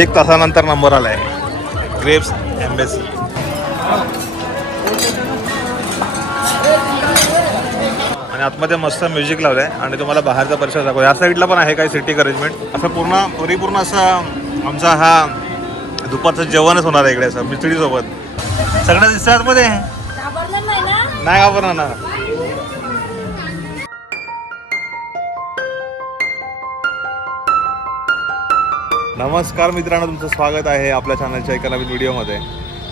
एक तासानंतर नंबर आलाय. ग्रेप्स एम्बेसी आणि आतमध्ये मस्त म्युझिक लावलंय. आणि तुम्हाला बाहेरचा परिसर दाखव या साईडला पण आहे काही सिटिंग अरेंजमेंट असं पूर्ण परिपूर्ण असं आमचा हा दुपारचं जेवणच होणार आहे इकडे असं मिसळीसोबत सगळं दिसतं आतमध्ये नाही घाबरणार ना. नमस्कार मित्रांनो तुमचं स्वागत आहे आपल्या चॅनलच्या एका नवीन व्हिडिओमध्ये.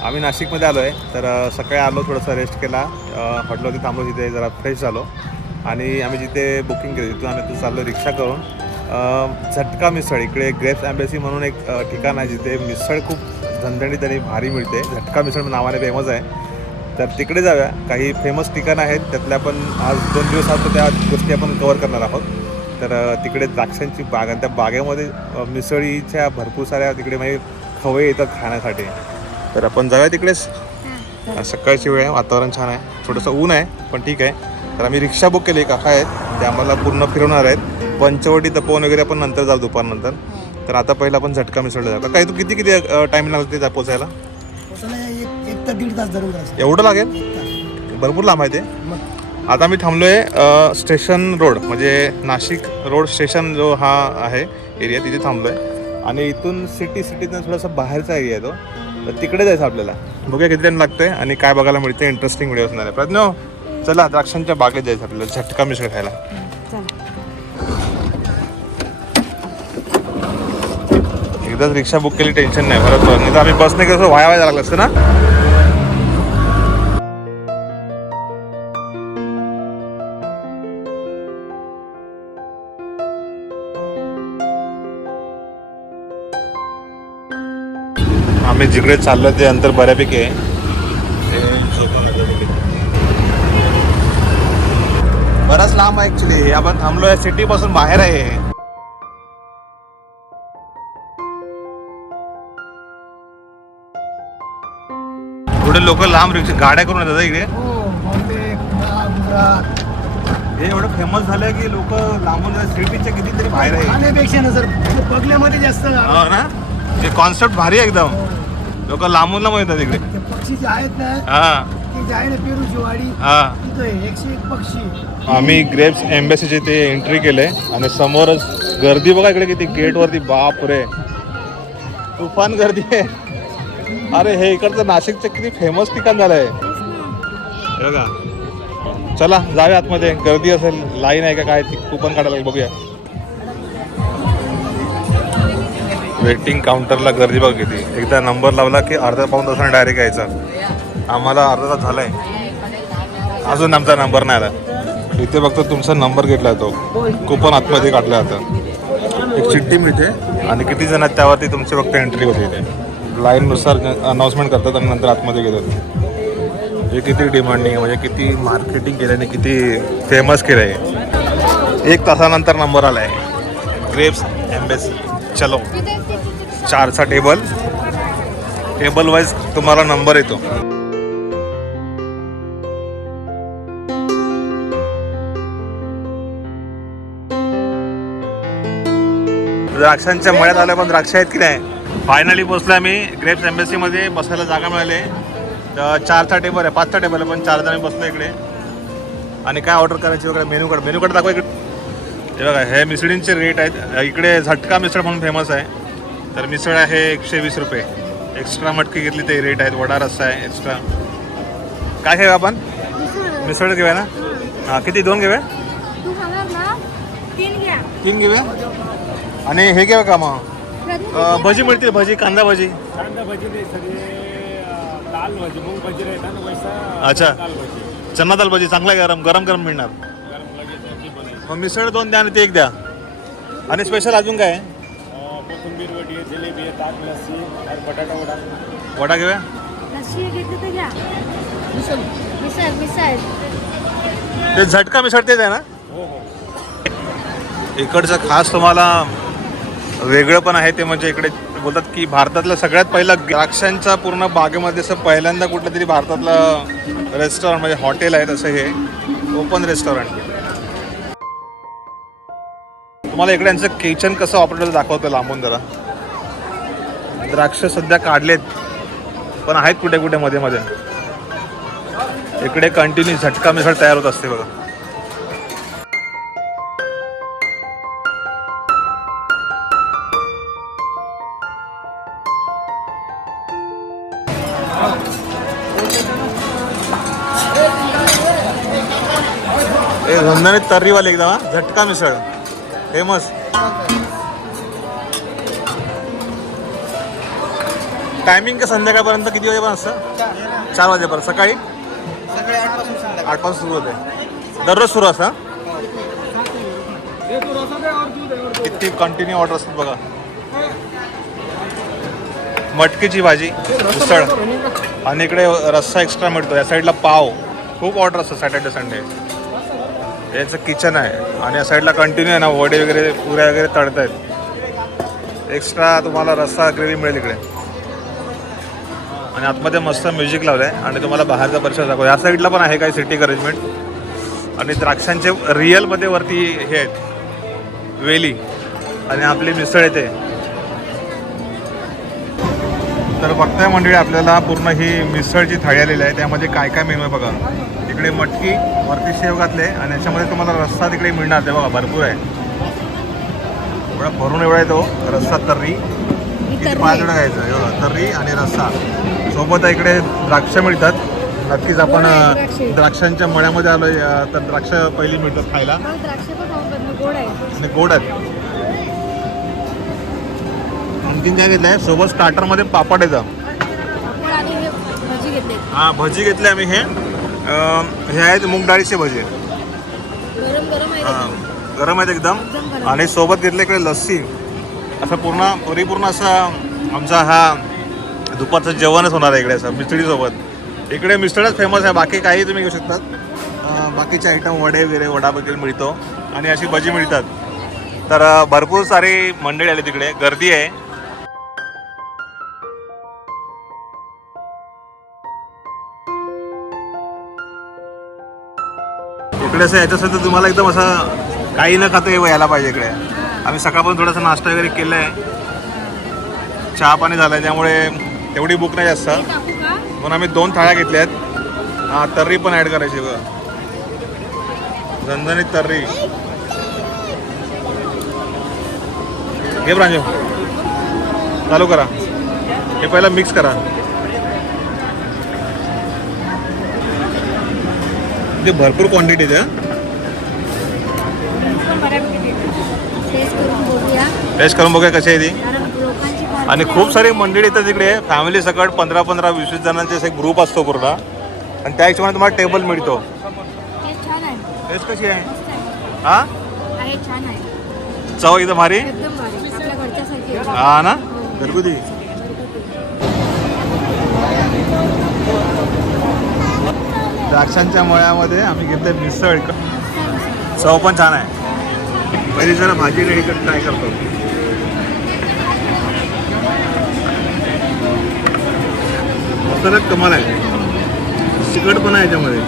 आम्ही नाशिकमध्ये आलो आहे तर सकाळी आलो थोडंसं रेस्ट केला. हॉटेलवरती थांबलो तिथे जरा फ्रेश झालो. आणि आम्ही जिथे बुकिंग केली तिथून आम्ही तिथे चाललो रिक्षा करून. झटका मिसळ इकडे ग्रेप्स ॲम्बेसी म्हणून एक ठिकाण आहे जिथे मिसळ खूप झणझणीत आणि भारी मिळते. झटका मिसळ नावाने फेमस आहे. तर तिकडे जाऊया. काही फेमस ठिकाणं आहेत त्यातल्या आपण आज दोन दिवस आहोत त्या गोष्टी आपण कवर करणार आहोत. तर तिकडे द्राक्षांची बाग आणि त्या बागेमध्ये मिसळीच्या भरपूर साऱ्या तिकडे म्हणजे खवे येतात खाण्यासाठी. तर आपण जाऊया तिकडेच सकाळची वेळ आहे वातावरण छान आहे. थोडंसं ऊन आहे पण ठीक आहे. तर आम्ही रिक्षा बुक केली काका आहेत ते आम्हाला पूर्ण फिरवणार आहेत. पंचवटी तपोवन वगैरे आपण नंतर जाऊ दुपारनंतर तर आता पहिला आपण झटका मिसळला जाऊ. काय तू किती किती टाईम लागते त्या पोचायला? एवढं लागेल? भरपूर लांब आहे ते. मग आता मी थांबलोय आहे स्टेशन रोड म्हणजे नाशिक रोड स्टेशन जो हा आहे एरिया तिथे थांबलोय. आणि इथून सिटी सिटीतनं थोडासा बाहेरचा एरिया आहे तो. तर तिकडे जायचं आपल्याला. बघूया किती टाइम लागते आणि काय बघायला मिळते इंटरेस्टिंग व्हिडिओ असणार आहे. प्रज्ञो हो. चला द्राक्षांच्या बागेत जायचं आपल्याला झटका मिसळ खायला. एकदाच रिक्षा बुक केली टेन्शन नाही परत नाही. तर आम्ही बसने कसं वाया वाया लागलं असतं ना? आम्ही जिकडे चाललो ते अंतर बऱ्यापैकी आहे. ते आहे. बराच लांब आहे ऍक्च्युली आपण थांबलोय सिटी पासून बाहेर आहे. हे. थोडे लोक लांब रिक्षा गाड्या करून येतात इकडे. हो हे एवढं फेमस झालंय की लोक लांबून सिटीच्या कितीतरी बाहेर आहे. खाण्यापेक्षा ना सर. बघण्यामध्ये जास्त हो ना? हे कॉन्सेप्ट भारी आहे एकदम. लोक लांबून लांबून येतात इकडे. ते पक्षी जे आहेत ना हा. ते जे आहे ना पेरूची वाडी हा. तिथं आहे, एकशे एक पक्षी. आम्ही ग्रेप्स एम्बेसीचे ते एंट्री केले आणि समोरच गर्दी बघा इकडे किती गेट वरती. बाप रे तुफान गर्दी आहे. अरे हे इकडचं नाशिकचं किती फेमस ठिकाण झालंय हे बघा. चला जाऊया आतमध्ये. गर्दी असेल लाईन आहे का काय ती कुपन काढायला लागेल, बघूया. वेटिंग काउंटरला गर्दी बघ किती. एकदा नंबर लावला की अर्धा पाऊन तासाने डायरेक्ट यायचा. आम्हाला अर्धा तास झालाय. अजून आमचा नंबर नाही आला. इथे बघतो तुमचा नंबर घेतला तो. कुपन आतमध्ये काढला होता एक चिठ्ठी मिळते. आणि किती जण आहेत त्यावरती तुमची फक्त एंट्री होते इथे. लाईननुसार अनाऊन्समेंट करतात आणि नंतर आतमध्ये घेतात. हे किती डिमांडिंग म्हणजे किती मार्केटिंग केल्याने किती फेमस केलं आहे एक तासानंतर नंबर आला आहे ग्रेप्स एम्बेसी चलो. चारचा टेबल टेबल वाईज तुम्हाला नंबर येतो. द्राक्षांच्या मळ्यात आल्या पण द्राक्ष आहेत की नाही? फायनली पोचलो आम्ही. ग्रेप्स एम्बेसीमध्ये बसायला जागा मिळाली. तर चारचा टेबल आहे. पाचचा टेबल आहे पण चार जण बसलो इकडे. आणि काय ऑर्डर करायची वगैरे? मेनू कार्ड मेनू कार्ड दाखवा इकडे. हे बघा हे मिसळींचे रेट आहेत. इकडे झटका मिसळ म्हणून फेमस आहे. तर मिसळ आहे एकशे वीस रुपये. एक्स्ट्रा मटकी घेतली ते रेट आहेत. वडा रस्सा आहे एक्स्ट्रा काय घेऊया आपण? मिसळ घेऊया ना? हां किती? दोन घेऊया? तीन घ्या. तीन घेऊया? आणि हे घेऊया का मग? भजी मिळतील भजी कांदा भजी. अच्छा. दाल भजी. चना दाल भजी चांगला आहे गरम गरम गरम मिळणार. मग मिसळ दोन द्या आणि ते एक द्या. आणि स्पेशल अजून काय? आहे? अं, कोथिंबीर वडी आहे जिलेबी आहे ताक लस्सी आणि बटाटा वडा. वडा घेऊया. लस्सी घेतली तर घ्या. मिसळ? मिसळ मिसळ. ते झटका मिसळ तेच आहे ना? हो हो. इकडचं खास तुम्हाला वेगळं पण आहे ते म्हणजे इकडे बोलतात की भारतातलं सगळ्यात पहिलं द्राक्षांच्या पूर्ण बागेमध्ये असं पहिल्यांदा कुठलं तरी भारतातलं रेस्टॉरंट म्हणजे हॉटेल आहे तसं हे. ओपन रेस्टॉरंट तुम्हाला इकडे यांचं किचन कसं ऑपरेटर दाखवतं लांबून जरा. द्राक्ष सध्या काढलेत पण आहेत कुठे कुठे मध्ये मध्ये. इकडे कंटिन्यू झटका मिसळ तयार होत असते बघा. हे तर्रीवाले एकदम झटका मिसळ. फेमस टायमिंग का संध्याकाळपर्यंत किती वाजेपर्यंत असतं? चार वाजेपर्यंत. सकाळी? आठपासून सुरू होते. दररोज सुरू असतं किती कंटिन्यू ऑर्डर असतात बघा. मटकीची भाजी उसळ. आणि इकडे रस्सा एक्स्ट्रा मिळतो. या साईडला पाव. खूप ऑर्डर असतात सॅटर्डे संडे याचं किचन आहे. आणि या साईडला कंटिन्यू आहे ना वडे वगैरे पुऱ्या वगैरे तळत आहेत एक्स्ट्रा तुम्हाला रस्सा ग्रेव्ही मिळेल इकडे. आणि आतमध्ये मस्त म्युझिक लावलं आहे आणि तुम्हाला बाहेरचा परिसर दाखव या साईडला पण आहे काही सिटी अरेंजमेंट आणि द्राक्षांचे रिअलमध्ये वरती हे आहेत. वेली. आणि आपली मिसळ येते. तर बघताय मंडळी आपल्याला पूर्ण ही मिसळची थाळी आलेली आहे. त्यामध्ये काय काय मेनू आहे बघा. इकडे मटकी वरती शेव घातले आणि याच्यामध्ये तुम्हाला रस्सा तिकडे मिळणार. ते बघा भरपूर आहे. एवढा भरून एवढा येतो रस्सा तर्री. पाच जण घ्यायचं? एवढं तर्री आणि रस्सा. सोबत इकडे द्राक्ष मिळतात. नक्कीच आपण द्राक्षांच्या मळ्यामध्ये आलोय अ, तर द्राक्ष पहिली मिळतात खायला. आणि गोड आहेत. आणखीन काय घेतलंय? सोबत स्टार्टरमध्ये पापड येतं. हे भजी घेतले आम्ही हे. हे आहेत मूग डाळीचे भजी. गरम गरम आहे हा, गरम आहेत एकदम. आणि सोबत घेतले इकडे लस्सी. असं पूर्ण परिपूर्ण असं आमचा हा दुपारचं जेवणच होणार आहे इकडे असं मिसळीसोबत इकडे मिसळच फेमस आहे बाकी काही तुम्ही घेऊ शकतात. बाकीचे आयटम वडे वगैरे वडा वगैरे मिळतो. आणि अशी भजी मिळतात. तर भरपूर सारी मंडळी आली तिकडे. गर्दी आहे. इकडे असं याच्यासाठी तुम्हाला एकदम असं काही न खाता यायला पाहिजे इकडे. आम्ही सकाळपासून थोडासा नाश्ता वगैरे केला आहे चहा पाणी झालं आहे त्यामुळे एवढी भूक नाही जास्त. हे म्हणून आम्ही दोन थाळ्या घेतल्या आहेत हा तर्री पण ॲड करायची बघ. झणझणीत तर्री. घे प्रांजू चालू करा. हे पहिला मिक्स करा. ते भरपूर क्वांटिटी आहे बऱ्यापैकी टेस्ट करून बघूया. कशी आहे ती. आणि खूप सारी मंडळी येतात तिकडे फॅमिली सकट पंधरा पंधरा वीस वीस जणांचे असे ग्रुप असतो पूर्ण. आणि त्या हिशोबाने तुम्हाला टेबल मिळतो. टेस्ट कशी आहे? हा? चव एकदम भारी. हा ना? घरगुती. द्राक्षांच्या मळ्यामध्ये आम्ही घेतले मिसळ. चव पण छान आहे. पहिली जरा भाजी इकडे ट्राय करतो. मसाल्यात कमाल आहे. तिखट पण आहे याच्यामध्ये.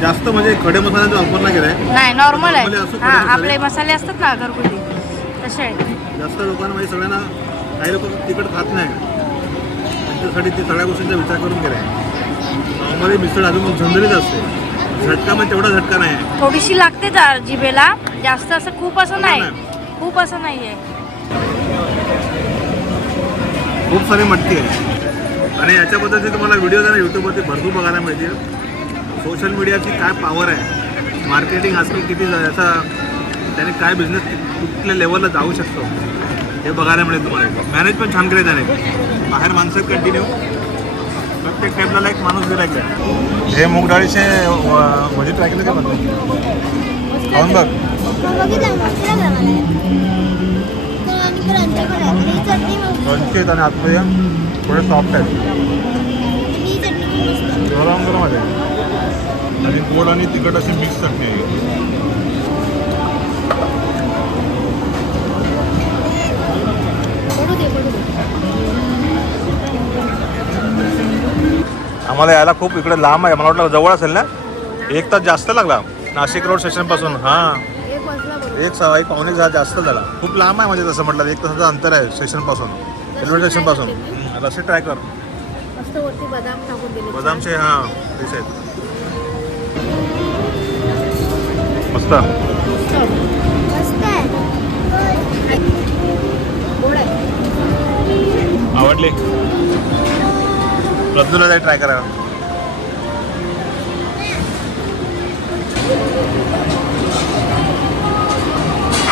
जास्त म्हणजे खडे मसाल्याचा वापर नाही केलाय. नाही नॉर्मल आहे. हा आपले मसाले असतात ना घरगुती. तसे आहेत. जास्त लोकांना म्हणजे सगळ्यांना काही लोक तिखट खात नाही. त्यांच्यासाठी ते सगळ्या गोष्टींचा विचार करून केलाय. नॉर्मली मिसळ अजून झंझणीत असते. झटका म्हणजे तेवढा झटका नाही आहे. थोडीशी लागते जा- जिभेला. जास्त असं खूप असं नाही. खूप असं नाही आहे. खूप सारी मटकी आहे. आणि याच्या पद्धतीने तुम्हाला व्हिडिओ ना यूट्यूबवरती भरपूर बघायला मिळतील. सोशल मीडियाची काय पॉवर आहे? मार्केटिंग आजकाल किती जा- याचा त्याने काय बिझनेस कुठल्या लेवलला जाऊ शकतो? हे बघायला मिळेल तुम्हाला. मॅनेज पण छान केलं त्याने. बाहेर माणसं कंटिन्यू प्रत्येक टेबलाला एक माणूस दिला इकडे हे मूग डाळीचे भजी ट्राय केले का खाऊन बघ. क्रंची आहेत आणि आतमध्ये थोडे सॉफ्ट आहेत. गरम गरम आहे आणि गोड आणि तिखट अशी मिक्स चटणी आहे. आम्हाला यायला खूप इकडे लांब आहे. मला वाटलं जवळ असेल ना? एक तास जास्त लागला. नाशिक रोड स्टेशनपासून हां. एक सहा एक पावणे सहा जास्त झाला. खूप लांब आहे म्हणजे तसं म्हटलं एक तासाचं अंतर आहे स्टेशनपासून रेल्वे स्टेशनपासून. हम्म, रस्ते ट्राय कर बदामचे हा डिश आहेत. मस्त. मस्त आवडली प्रज्वला ट्राय करा.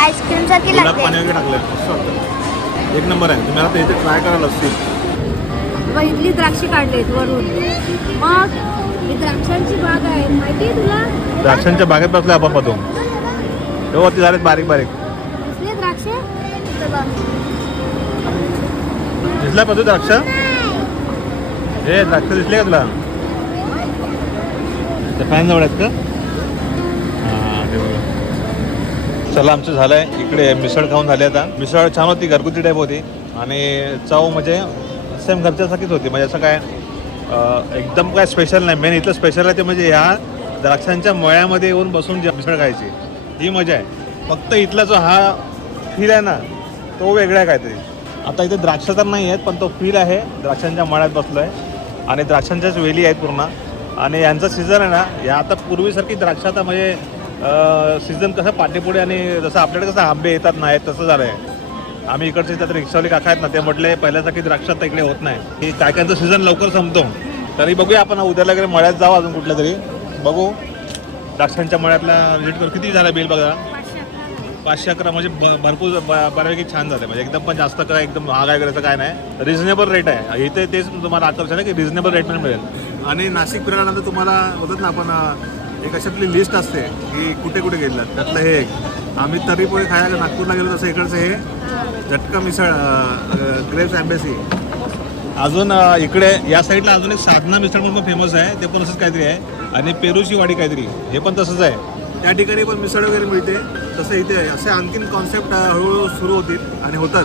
आईस्क्रीम सारखी गुलाब लागते पाणी वगैरे टाकलं मस्त वाटतं. एक नंबर आहे. तुम्ही आता इथे ट्राय करायला असतील मग इथली द्राक्षे काढलेत वरून. मग ही द्राक्षांची बाग आहे. माहिती आहे तुला? द्राक्षांच्या बागेत बसले आपण पाहतो तेव्हा ते झालेत बारीक बारीक. दिसले द्राक्षे? दिसला पाहतो द्राक्ष? हे द्राक्ष दिसले का तुला? फॅन जवळ आहेत का? हां. चला आमचं झालंय. इकडे मिसळ खाऊन झाली आता. मिसळ छान होती घरगुती टाईप होती. आणि चव म्हणजे सेम घरच्यासारखीच होती. म्हणजे असं काय एकदम काय स्पेशल नाही. मेन इथलं स्पेशल आहे ते म्हणजे ह्या द्राक्षांच्या मळ्यामध्ये येऊन बसून जी मिसळ खायची. ही मजा आहे. फक्त इथला जो हा फील आहे ना तो वेगळा आहे काहीतरी. आता इथे द्राक्ष तर नाही आहेत पण तो फील आहे. द्राक्षांच्या मळ्यात बसलो आहे आणि द्राक्षांच्याच वेली आहेत पूर्ण. आणि यांचा सीझन आहे ना या आता पूर्वीसारखी द्राक्ष आता म्हणजे सीझन कसं पाठीपुढे आणि जसं आपल्याकडे कसं आंबे येतात नाही तसं झालं आहे आम्ही इकडचे त्यात रिक्षावाले काका आहेत ना ते म्हटले पहिल्यासारखी द्राक्ष आता इकडे होत नाही. की काय सीझन लवकर संपतो. तरी बघूया आपण उद्याला वगैरे मळ्यात जाऊ अजून कुठल्या तरी. बघू. द्राक्षांच्या मळ्यातला व्हिजिट किती झाला बिल बघा. पाचशे अकरा म्हणजे ब- भरपूर ब- बऱ्यापैकी छान झाले म्हणजे एकदम पण जास्त काय एकदम महाग आहे करायचं काय नाही. रिझनेबल रेट आहे. इथे तेच तुम्हाला आकर्षण आहे की रिझनेबल रेटमध्ये मिळेल. आणि नाशिक फिरल्यानंतर तुम्हाला होतात ना आपण एक अशातली लिस्ट असते की कुठे कुठे गेलं त्यातलं हे एक. आम्ही तर्रीपोळी खायला नागपूरला गेलो तसं इकडचं हे झटका मिसळ ग्रेप्स अँबेसी अजून इकडे या साईडला अजून एक साधना मिसळ म्हणून फेमस आहे. ते पण असंच काहीतरी आहे. आणि पेरूची वाडी काहीतरी. हे पण तसंच आहे. त्या ठिकाणी पण मिसळ वगैरे मिळते. तसं इथे आहे. असे आणखीन कॉन्सेप्ट हळूहळू सुरू होतील आणि होतात.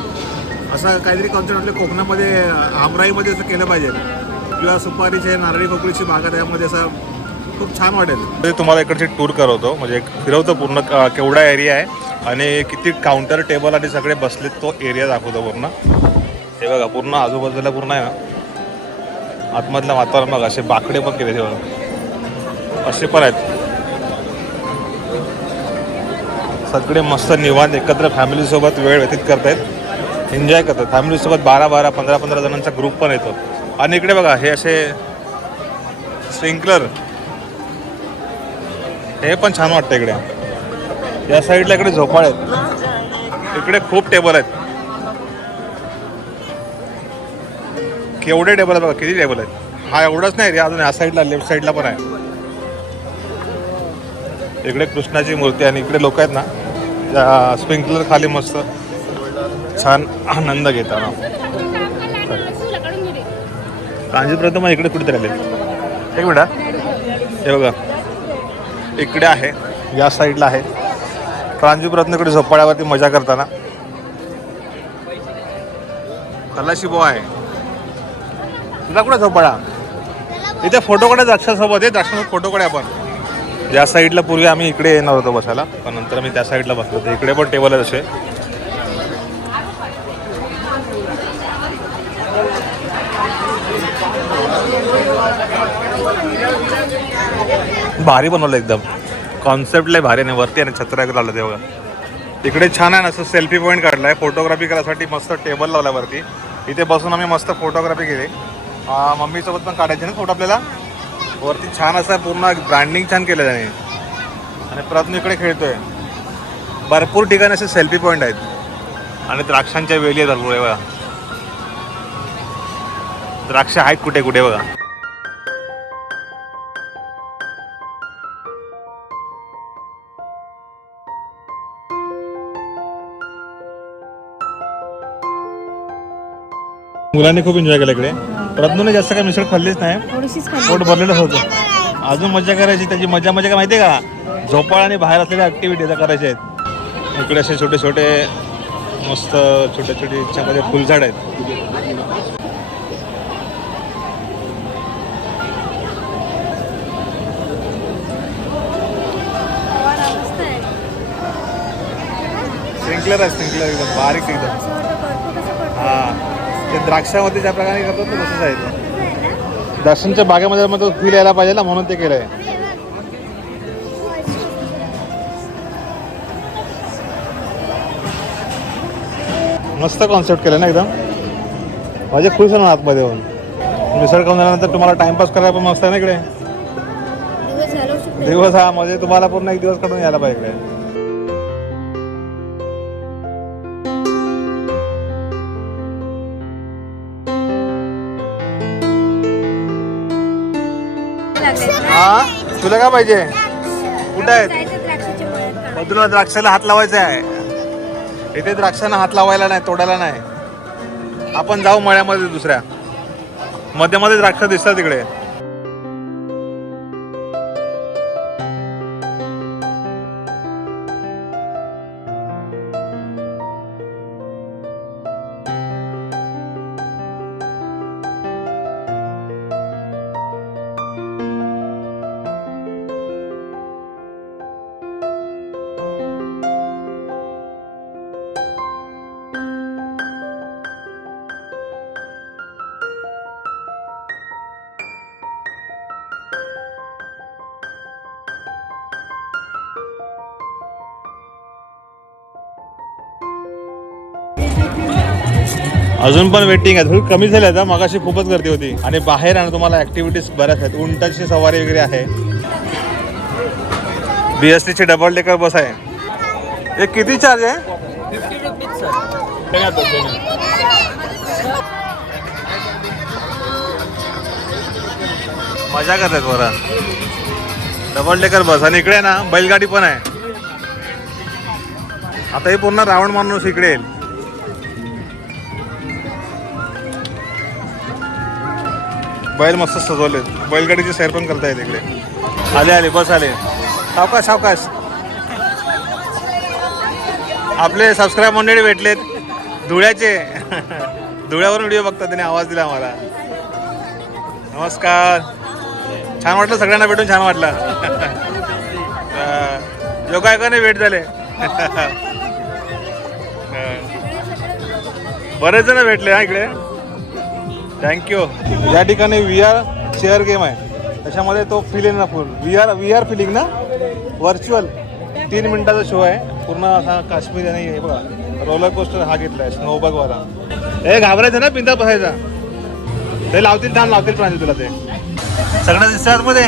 असा काहीतरी कॉन्सेप्ट आपल्या कोकणामध्ये आमराईमध्ये असं केलं पाहिजे. किंवा सुपारीचे नारळी खोकळीची बागा त्यामध्ये असं खूप छान वाटेल. तुम्हाला इकडची टूर करवतो. म्हणजे फिरवतो पूर्ण केवढा एरिया आहे आणि किती काउंटर टेबल आणि सगळे बसलेत तो एरिया दाखवतो पूर्ण. हे बघा पूर्ण आजूबाजूला पूर्ण आहे ना. आतमधलं वातावरण बघा असे बाकडे पण केले तेव्हा असे पण आहेत. सगळे मस्त निवांत एकत्र फॅमिलीसोबत वेळ व्यतीत करतायत. एन्जॉय करतात. फॅमिलीसोबत बारा बारा पंधरा पंधरा जणांचा ग्रुप पण येतो. आणि इकडे बघा हे असे स्प्रिंकलर हे पण छान वाटतं इकडे. या साईडला इकडे झोपाळ आहेत. इकडे खूप टेबल आहेत. केवढे टेबल आहेत बघा किती टेबल आहेत? हा एवढाच नाही रे अजून या साईडला लेफ्ट साईडला पण आहे. इकडे कृष्णाची मूर्ती आणि इकडे लोक आहेत ना स्प्रिंकलर खाली मस्त. छान आनंद घेताना. कांजीपर्यंत मग इकडे कुठेतरी आले. एक मिनिट हा. बघा. इकडे आहे या साईडला आहे. कांजीप्रत्न इकडे झोपाळ्यावरती मजा करताना. खलाशी बुवा आहे. तुला कुठे झोपाळा? इथे फोटो काढा द्राक्षासोबत आहे द्राक्षासोबत फोटो काढा आपण. या साईडला पूर्वी आम्ही इकडे येणार होतो बसायला पण नंतर मी त्या साईडला बसलो. होतो इकडे पण टेबल असे. भारी बनवलं एकदम. कॉन्सेप्ट लय भारी नाही वरती आणि छत्र लावलं तेव्हा बघा. इकडे छान आहे ना असं सेल्फी पॉईंट काढलाय. फोटोग्राफी करायसाठी मस्त टेबल लावला वरती. इथे बसून आम्ही मस्त फोटोग्राफी केली. मम्मीसोबत पण काढायची ना फोटो आपल्याला? वरती छान असं पूर्ण ब्रँडिंग छान केलं त्याने आणि प्रज्ञ इकडे खेळतोय. भरपूर ठिकाणी असे सेल्फी पॉईंट आहेत. आणि द्राक्षांच्या वेली आहेत भरपूर आहे बघा. द्राक्ष आहेत कुठे कुठे बघा. मुलांनी खूप एन्जॉय केला इकडे. प्रज्ञने जास्त काय मिसळ खाल्लीच नाही. थोडीशीच पोट भरलेलंच होतं. अजून मजा करायची त्याची मजा मजा काय माहिती आहे का? झोपाळ आणि बाहेर असलेल्या ॲक्टिव्हिटी करायच्या आहेत. इकडे असे छोटे छोटे मस्त छोटे छोटे याच्यामध्ये फुलझाड आहेत. स्प्रिंकलर आहे. स्प्रिंकलर एकदम बारीक एकदम असं वाटतं बर्फ कसं पडतं हा असं ते द्राक्षामध्ये ज्या प्रकारे करतात ना तसंच आहे ते. द्राक्षांच्या बागेमध्ये मग तो फील यायला पाहिजे ना म्हणून ते केलं आहे मस्त कॉन्सेप्ट केलं ना एकदम. माझे खुश होणार आतमध्ये होऊन मिसळ खाऊन झाल्यानंतर तुम्हाला टाइमपास करायला पण मस्त आहे ना इकडे. दिवस घालवू शकतो दिवस हा म्हणजे तुम्हाला पूर्ण एक दिवस काढून यायला पाहिजे हा? तुला काय पाहिजे? कुठं आहेत? जायचं तुला द्राक्षाला हात लावायचा आहे. इथे द्राक्षांना हात लावायला नाही तोडायला नाही. आपण जाऊ मळ्यामध्ये दुसऱ्या. मध्ये मध्ये द्राक्ष दिसतात तिकडे. अजून पण वेटिंग आहे. थोडी कमी झाली आता मगाशी खूपच गर्दी होती. आणि बाहेर आणि तुम्हाला ऍक्टिव्हिटीज बऱ्याच आहेत. उंटाची सवारी वगैरे आहे. बी एस ची डबल डेकर बस आहे. एक किती चार्ज आहे? मजा करतात बरं डबल डेकर बस आणि इकडे ना बैलगाडी पण आहे. आता हे पूर्ण रावण माणूस इकडे येईल. बैल मस्त सजवलेत बैलगाडीची सैर पण करता येते इकडे. आले आले बस आले. सावकाश सावकाश. आपले सबस्क्राईब मंडळी भेटलेत. धुळ्याचे. धुळ्यावरून व्हिडिओ बघतात त्यांनी आवाज दिला आम्हाला. नमस्कार. छान वाटलं सगळ्यांना भेटून छान वाटलं. अं, योगायोगाने भेट झाले. बरेच जण भेटले हा इकडे. थँक्यू या ठिकाणी व्ही आर चेअर गेम आहे. त्याच्यामध्ये तो फील ना full V R V R feeling ना? व्हर्च्युअल तीन मिनिटाचा शो आहे. पूर्ण असा काश्मीर आणि हे बघा रोलर कोस्टर हा घेतला आहे स्नोबगवाला हे घाबरायचं ना पिंता बसायचा. ते लावतील थांब लावतील प्राणी तुला ते. सगळं दिसतात मध्ये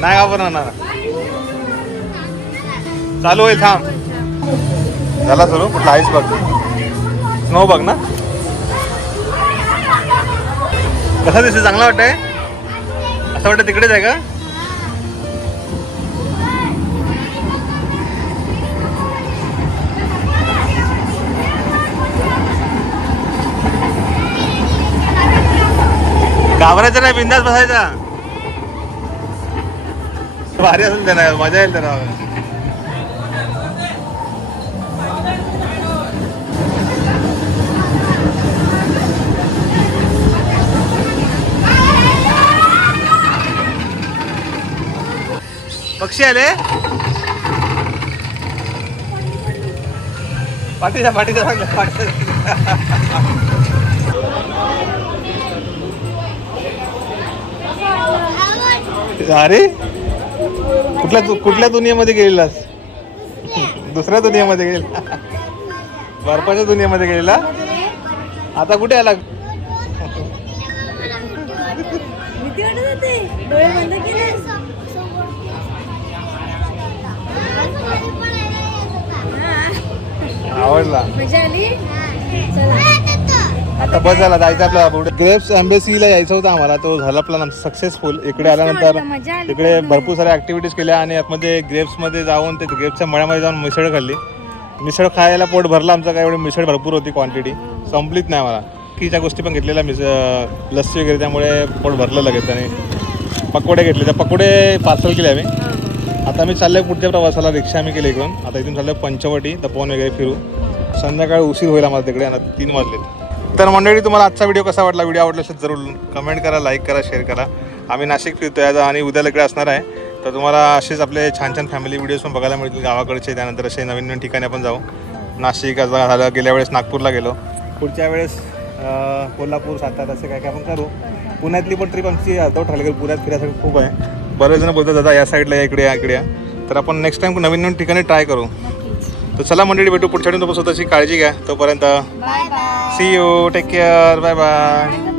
घाबरणार ना. चालू आहे थांब. झाला सुरू कुठला आईस बघ स्नो बघ ना? कसं दिसतं चांगलं आहे असं वाटतं तिकडेच आहे का? घाबरायचं नाही बिंदास बसायचा. भारी असेल त्यांना मजा येईल त्यांना. पक्षी आले पाठीचा पाठीचा सांगलं पाठीचा. अरे कुठल्या दु- कुठल्या दुनियेमध्ये गेलेलास? दुसऱ्या दुनियेमध्ये गेला बर्फाच्या दुनियेमध्ये गेलेला? आता कुठे आला? आवडला. मजा आली? चला. आता बस झाला जायचं आपल्याला. पुढे ग्रेप्स एम्बेसीला यायचं होतं आम्हाला. तो झाला प्लॅन सक्सेसफुल इकडे आल्यानंतर इकडे. भरपूर साऱ्या ऍक्टिव्हिटीज केल्या आणि आतमध्ये ग्रेप्समध्ये जाऊन ते ग्रेप्सच्या मळ्यामध्ये जाऊन मिसळ खाल्ली. मिसळ खायला पोट भरलं आमचं काय एवढी मिसळ भरपूर होती क्वांटिटी संपलीच नाही मला बाकीच्या गोष्टी पण घेतलेल्या मिस लस्सी वगैरे त्यामुळे पोट भरलं लगेच आणि पकोडे घेतले. त्या पकोडे पार्सल केले आम्ही. आता मी चाललोय पुढच्या प्रवासाला रिक्षा आम्ही केली इकडून. आता इथून चाललोय पंचवटी तपोवन वगैरे फिरू. संध्याकाळी उशीर होईल आम्हाला तिकडे आता तीन वाजलेत. तर मंडळी तुम्हाला आजचा व्हिडिओ कसा वाटला? व्हिडिओ आवडला असेल जरूर कमेंट करा लाईक करा शेअर करा. आम्ही नाशिक फिरतोय आज आणि उद्या इकडे असणार आहे. तर तुम्हाला असेच आपले छान छान फॅमिली व्हिडिओज पण बघायला मिळतील गावाकडचे. त्यानंतर असे नवीन नवीन ठिकाणी आपण जाऊ. नाशिक आज झालं गेल्या वेळेस नागपूरला गेलो. पुढच्या वेळेस कोल्हापूर सातारा असे काय काय आपण करू. पुण्यातली पण ट्रिप आमची तो ठरली की पुण्यात फिरायसाठी खूप आहे. बरेच जण बोलतात दादा या साईडला या इकडे या इकडे या. तर आपण नेक्स्ट टाइम नवीन नवीन ठिकाणी ट्राय करू. तर चला मंडळी भेटू पुढच्या वेळी स्वतःची काळजी घ्या. तोपर्यंत see you take care bye bye